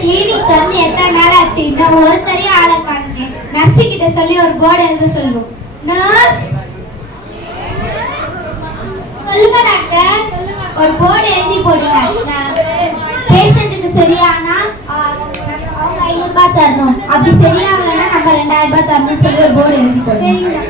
Clinic வந்து எத்தனை நாள் ஆச்சு, இன்னும் ஒருத்தரையும் ஆளை காணுங்க. நர்ஸு கிட்ட சொல்லி ஒரு போர்டு எழுத சொல்லுவோம். நர்ஸ், சொல்லுங்க டாக்டர். ஒரு போர்டு எழுதி போடுங்க. பேஷண்ட்டுக்கு சரியானா அவங்க 500 ரூபாய் தரணும், அப்படி சரியாகலன்னா நம்ம 2000 ரூபாய் தரணும்னு சொல்லி ஒரு போர்டு எழுதி போடுங்க.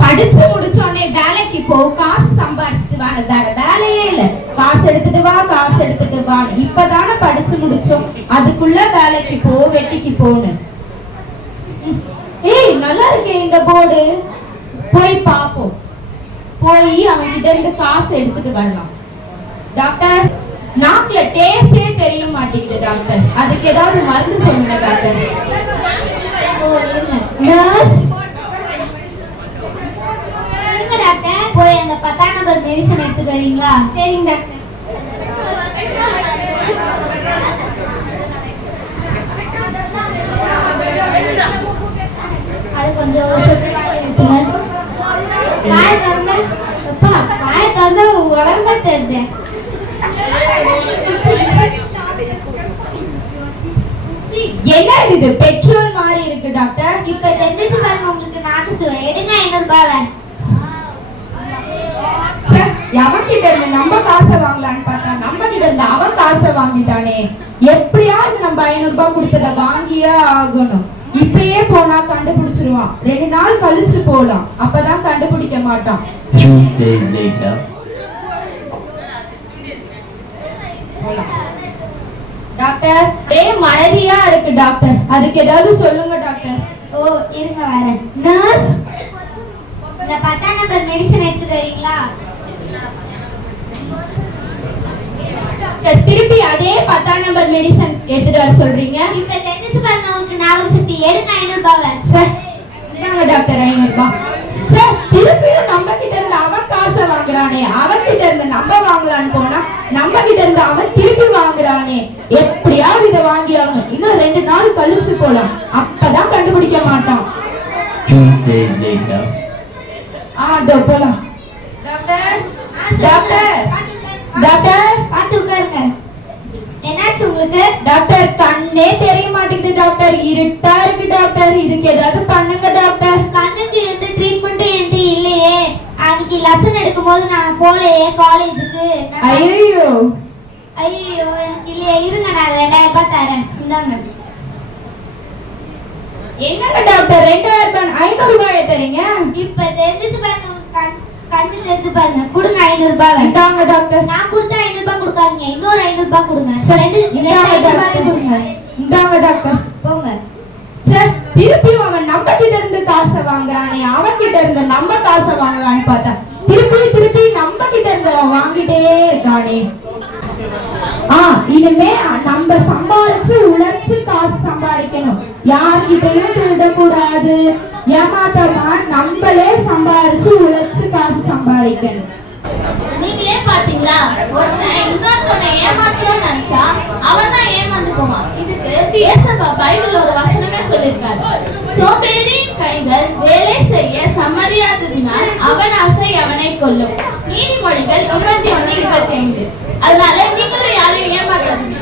படிச்சு முடிச்சோடனே வேலைக்கு போ, காசு சம்பாரிச்சுட்டு வாங்க. வேற வேலையே இல்ல, காசு எடுத்துட்டு வா, காசு எடுத்துட்டு வா. இப்பதானே படிச்சு முடிச்சோம், அதுக்குள்ள வேலைக்கு போ, வெட்டிக்கு போன்னு. ஏய், நல்லா இருக்கே இந்த போர்டு, போய் பாப்போம். போய் அவன்கிட்ட இருந்து காசு எடுத்துட்டு வரலாம். டாக்டர், நாக்குல டேஸ்டே தெரிய மாட்டேங்குது டாக்டர், அதுக்கு ஏதாவது மருந்து சொல்லுங்க டாக்டர். நர்ஸ், போய் அந்த 10ஆம் நம்பர் மெடிசன் எடுத்துட்டு வரீங்களா? சரிங்க டாக்டர். அது கொஞ்சம் ஒரு சொட்டு வாயில ஊத்துங்க. வாயை திறந்த, அப்பா வாயை திறந்த உடம்ப தெரியுது. என்ன இது, பெட்ரோல் மாதிரி இருக்கு டாக்டர். இப்ப தெரிஞ்சு பாருங்க, உங்களுக்கு நாக்கு சுவை. எடுங்க 500 ரூபாய். அவன்கிட்ட இருந்து நம்ம காசை வாங்கலான்னு பார்த்தா நம்ம கிட்ட இருந்து அவன் காசை வாங்கிட்டானே. எப்படியாவது நம்ம 500 ரூபாய் கொடுத்தத வாங்கியே ஆகணும். இப்பயே போனா கண்டுபிடிச்சிருவான், 2 நாள் கழிச்சு போலாம், அப்பதான் கண்டுபிடிக்க மாட்டான். 2 days later. டாக்டர், மறதியா இருக்கு டாக்டர், அதுக்கு ஏதாவது சொல்லுங்க டாக்டர். ஓ, இருங்க வரேன். நர்ஸ், இந்த 10ஆம் நம்பர் மெடிசன் எடுத்துட்டு வரீங்களா? திருப்பி அதே 10ஆம் நம்பர் மெடிசன் எடுத்துட்டு வர சொல்றீங்க. இப்ப தெரிஞ்சு பாருங்க, உங்களுக்கு ஞாபக சக்தி. எடுங்க 500 ரூபாய். சார், இந்தாங்க டாக்டர் 500 ரூபாய். சார், திருப்பியும் நம்ம கிட்ட இருந்து அவன் காசை வாங்குறானே, அவன் கிட்ட இருந்து நம்ம வாங்கலான்னு போனா நம்ம கிட்ட இருந்து அவன் திருப்பி வாங்குறானே. எப்படியாவது இதை வாங்கி ஆகணும், இன்னும் 2 நாள் கழிச்சு போலாம், அப்பதான் கண்டுபிடிக்க மாட்டான். 2 days later. அதோ போலாம். டாக்டர், டாக்டர், டாக்டர், பாத்து உட்காருங்க. என்னாச்சு உங்களுக்கு? டாக்டர், கண்ணே தெரிய மாட்டேங்குது டாக்டர், இருட்டா இருக்கு டாக்டர், இதுக்கு ஏதாவது பண்ணுங்க டாக்டர். கண்ணுக்கு எந்த ட்ரீட்மெண்ட்டும் என்கிட்ட இல்லையே. அன்னைக்கு லெசன் எடுக்கும் போது நான் போலையே காலேஜுக்கு. ஐயோ ஐயோ, எனக்கு இல்லையே. இருங்க, நான் 2000 ரூபாய் தரேன், இந்தாங்க. என்னங்க டாக்டர் 2000 ரூபாய் 500 ரூபாய் தரீங்க? இப்ப தெரிஞ்சு பாருங்க, கண்ணு தெரிஞ்சு பாருங்க. கொடுங்க 500 ரூபாய். இந்தாங்க டாக்டர். நான் கொடுத்தா 500 ரூபாய் கொடுக்காதீங்க, இன்னொரு 500 ரூபாய் கொடுங்க. இந்தாங்க டாக்டர், கொடுங்க. இந்தாங்க டாக்டர், போங்க. சார், திருப்பியும் அவன் நம்ம கிட்ட இருந்து காசை வாங்குறானே, அவன் கிட்ட இருந்து நம்ம காசை வாங்கலான்னு பார்த்தா திருப்பி நம்ம கிட்ட இருந்து அவன் வாங்கிட்டே இருக்கானே. இனிமே நம்ம சம்பாரிச்சு உழைச்சு காசு சம்பாதிக்கணும், யார்கிட்டையும் திருடக்கூடாது, ஏமாத்தமா நம்மளே சம்பாரிச்சு உழைச்சு காசு சம்பாதிக்கணும். நீங்களே பாத்தீங்களா, ஒருத்தன் இன்னொருத்தனை ஏமாத்தணும்னு நினைச்சா அவன் தான் ஏமாந்து போவான். இதுக்கு இயேசுவா பைபிள் ஒரு வசனமே சொல்லியிருக்காரு. சோம்பேறியின் கைகள் வேலை செய்ய சம்மதியாததினால் அவன் ஆசை அவனை கொல்லும். நீதிமொழிகள் 21:25. அதனால நீங்களும் யாரையும் ஏமாற்றாதீங்க.